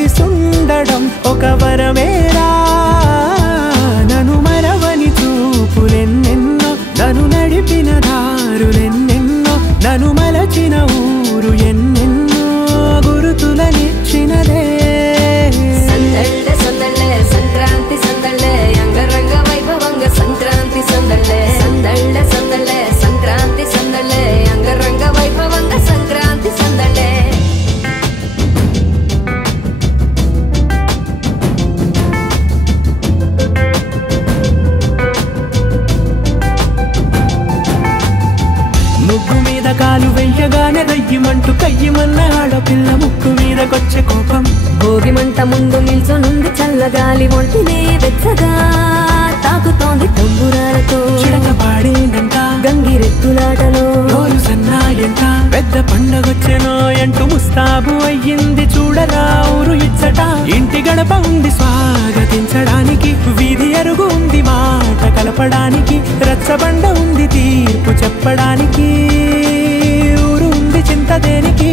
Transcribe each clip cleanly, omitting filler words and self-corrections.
కలిసుండడం ఒక వరమేరా నన్ను మరవని చూపులెన్నెన్నో నన్ను నడిపిన దారులెన్నెన్నో నన్ను మలచిన ఊరు ఎన్నెన్నో గురుతులనిచ్చినదే సందళ్ళే సందళ్ళే సంక్రాంతి సందళ్ళే అంగరంగ వైభవంగ సంక్రాంతి సందళ్ళే సందళ్ళే సందళ్ళే సంక్రాంతి సందళ్ళే అంగరంగ వైభవంగ సంక్రాంతి సందళ్ళే ముగ్గు మీద కాలు వెయ్యగానే రయ్యమంటూ కయ్యమన్న ఆడపిల్ల ముక్కు మీదకొచ్చే కోపం భోగి మంట ముందు నిల్చొనుంది చల్లగాలి ఒంటినే వెచ్చగా తాకుతోంది తంబురాలతో చిడక పాడేనంట గంగిరెద్దులాటలో రోజు సన్నాయంట పెద్ద పండగొచ్చెనో అంటూ ముస్తాబు అయ్యింది చూడరా ఊరు ఇచ్చట ఇంటి గడప ఉంది స్వాగతించడానికి వీధి అరుగు ఉంది మాట కలపడానికి రచ్చబండ ఉంది తీర్పు చెప్పడానికి ఊరు ఉంది చింత దేనికి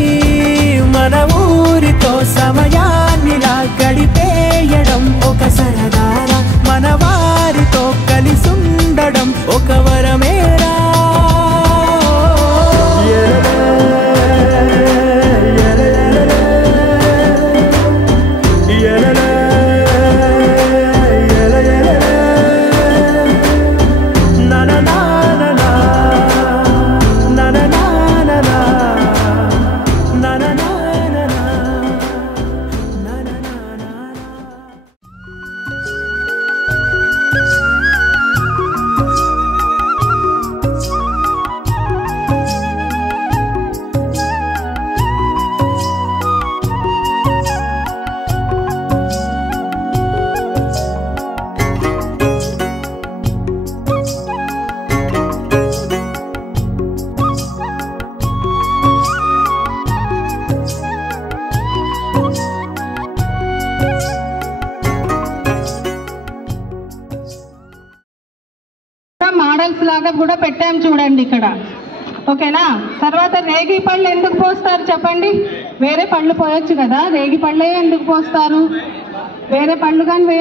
మన ఊరితో సమయాన్నిలా గడిపేయడం ఒక సరదారా మన వారితో కలిసుండడం ఒక వరమేరా మోడల్స్ లాగా కూడా పెట్టాం చూడండి ఇక్కడ ఓకేనా తర్వాత రేగి పళ్ళు ఎందుకు పోస్తారు చెప్పండి వేరే పళ్ళు పోయొచ్చు కదా రేగి పళ్ళే ఎందుకు పోస్తారు వేరే పళ్ళు కానీ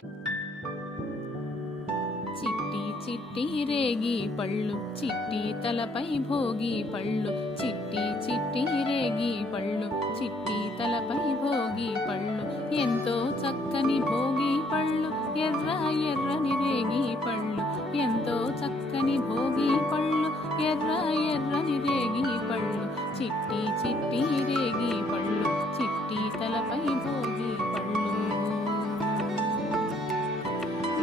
చిట్టి చిట్టి రేగి పళ్ళు చిట్టి తలపై భోగి పళ్ళు చిట్టి చిట్టి రేగి పళ్ళు చిట్టి తలపై భోగి పళ్ళు ఎంతో చక్కని భోగి పళ్ళు ఎర్ర ఎర్రని రేగి పళ్ళు ఎంతో చక్కని భోగి పళ్ళు ఎర్ర ఎర్రని రేగి పళ్ళు చిట్టి చిట్టి రేగి పళ్ళు చిట్టి తలపై భోగి పళ్ళు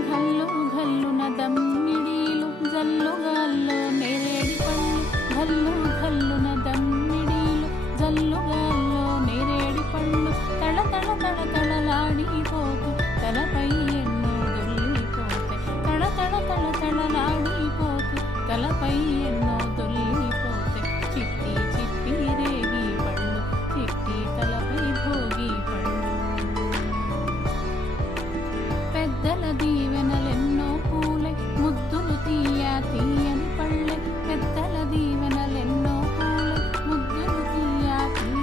గల్లు గల్లున దమ్మిడీలు జల్లుగాల్లో నేరేడి పళ్ళు గల్లు గల్లున దమ్మిడీలు జల్లుగాల్లో నేరేడి పళ్ళు తళ తళ తళ తళలాడిపోతూ తలపై ఎన్నో దొల్లిపోతే తళ తళ తళ తళలాడిపోతూ తలపై ఎన్నో దొల్లిపోతే చిట్టి చిట్టి రేగి పళ్ళు చిట్టి తలపై భోగి పళ్ళు పెద్దల దీవెనలెన్నో పూలే ముద్దులు తీయని పళ్ళె పెద్దల దీవెనలెన్నో పూలే ముద్దులు తీయని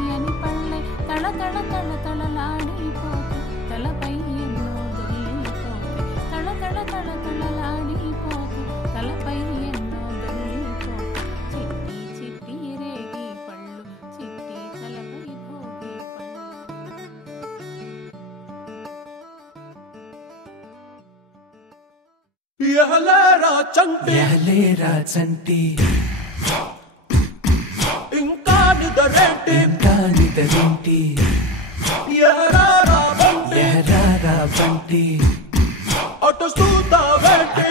పళ్ళె తళ తళ తళ తళలాడిపోతూ తలపై ఎన్నో దొల్లిపోతే తళ తళ తళ తళలాడిపోతూ తలపై ఎన్నో దొల్లిపోతే చిట్టి చిట్టి రేగి పళ్ళు చిట్టి తలపై భోగి పళ్ళు యహలేరా చంటి ఇంకా నిదరేంటి యహరారా బంటి అటు సూతావేంటి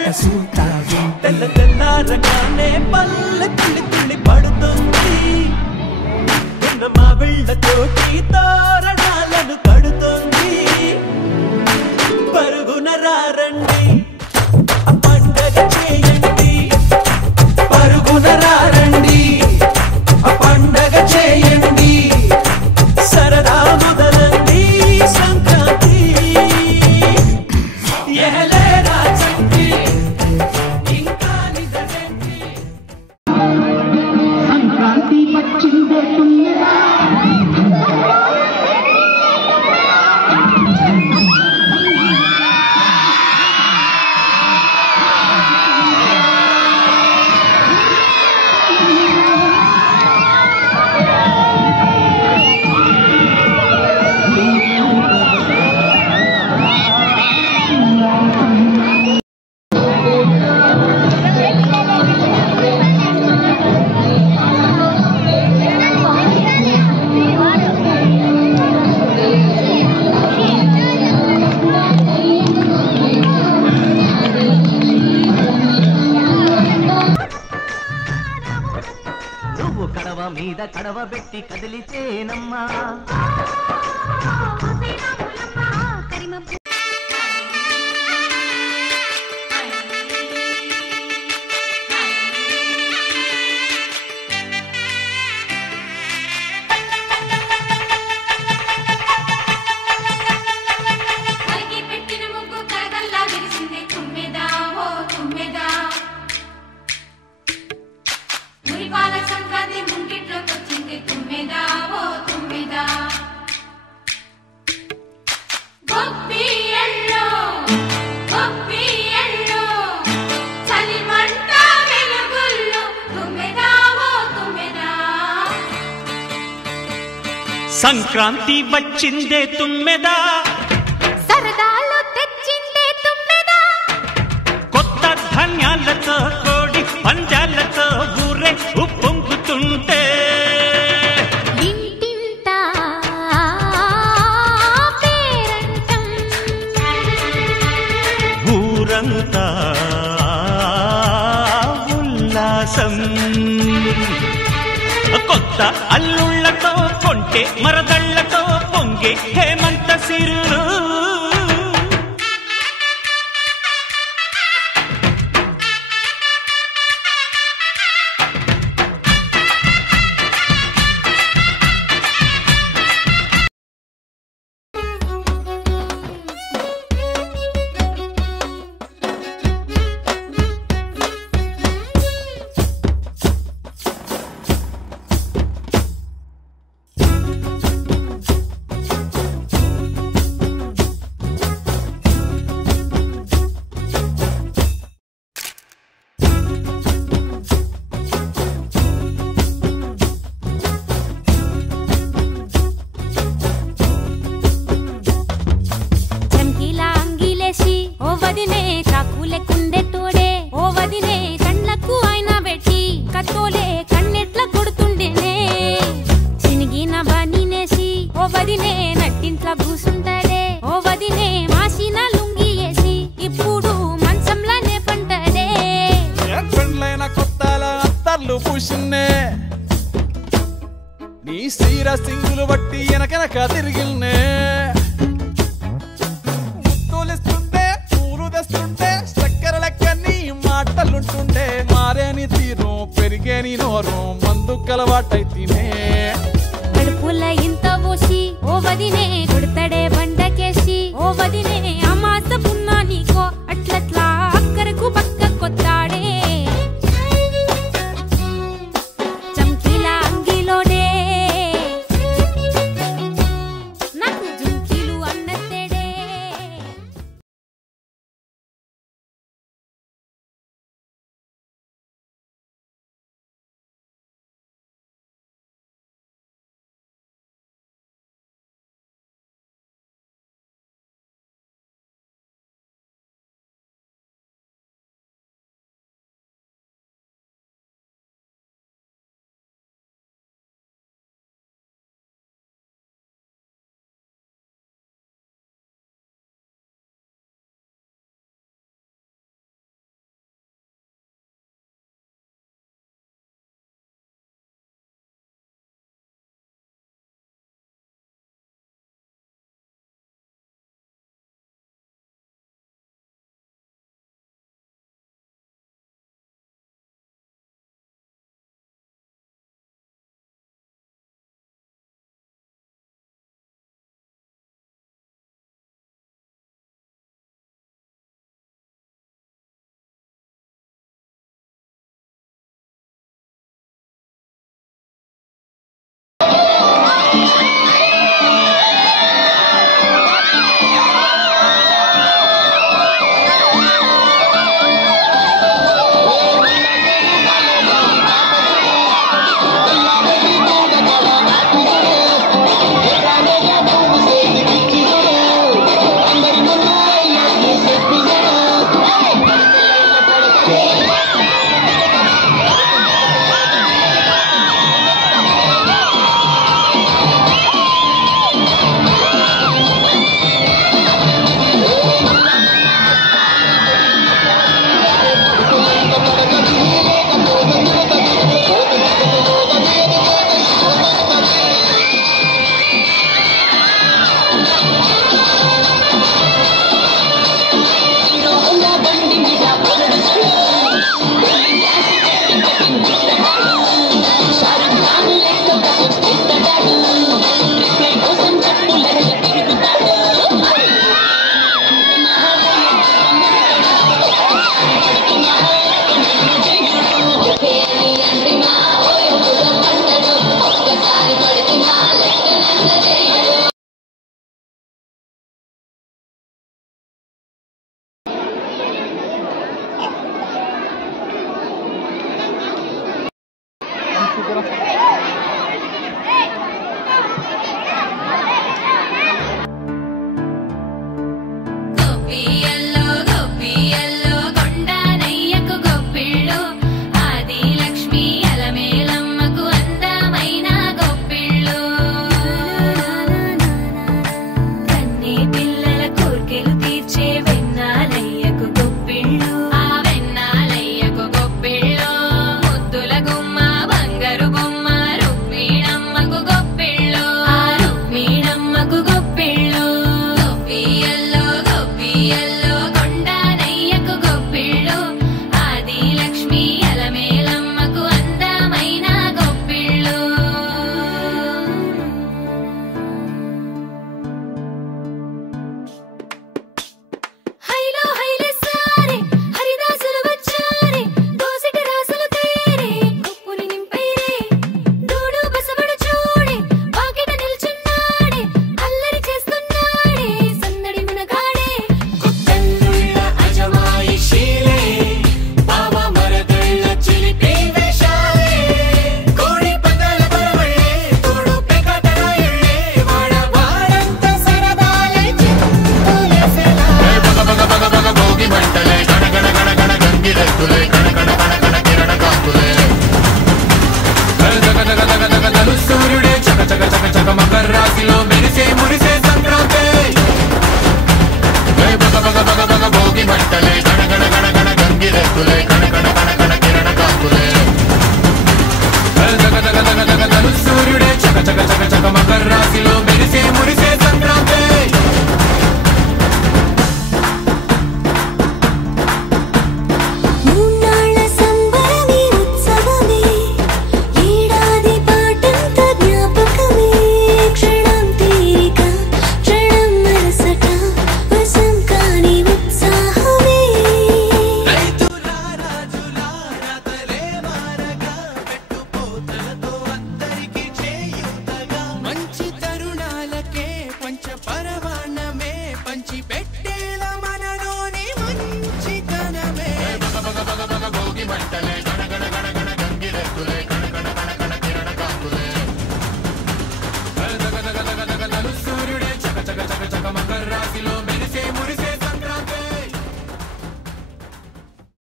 తెల్ల తెల్లారగానే పల్లె తుల్లి తుల్లి పడుతుంది నిన్న మా వీళ్ళతోటి తోరణాలను కడుతుంది పరుగున రారండి పండగ చేయండి పరుగున రారండి పండగ చేయండి సరదా మొదలండి సంక్రాంతి ఎహలేరా చంటి ఇంకా నిదరేంటి సంక్రాంతి వచ్చిందే పుణ్యరా నువ్వు కడవ మీద కడవ పెట్టి కదిలితేనమ్మా సంక్రాంతి వచ్చిందే తుమ్మెదా సరదాలు తెచ్చిందే తుమ్మెదా కొత్త ధాన్యాలతో కోడి పంజాలతో ఊరే ఉప్పొంగుతుంటే ఇంటింటా పేరంటం ఊరంతా ఉల్లాసం కొత్త అల్లుళ్ళతో కొంటే మరదళ్లతో పొంగే హేమంత సిరులు నీ సీర సింగులు బట్టి వెనకెనక తిరిగిల్నే ముత్తులిస్తుంటే పూలు తెస్తుంటే చక్కెర లెక్క నీ మాటలుంటుండే మారేని తీరు పెరిగేని నోరు మందు కలవాటైతేనే కడుపుల ఇంత పోసి ఓ వదినే కొడతాడే బండకేసి ఓ వదినే అమాస పున్నా నీకో అట్లట్లా అక్కరకు పక్క కొత్తాడే చూద్దాం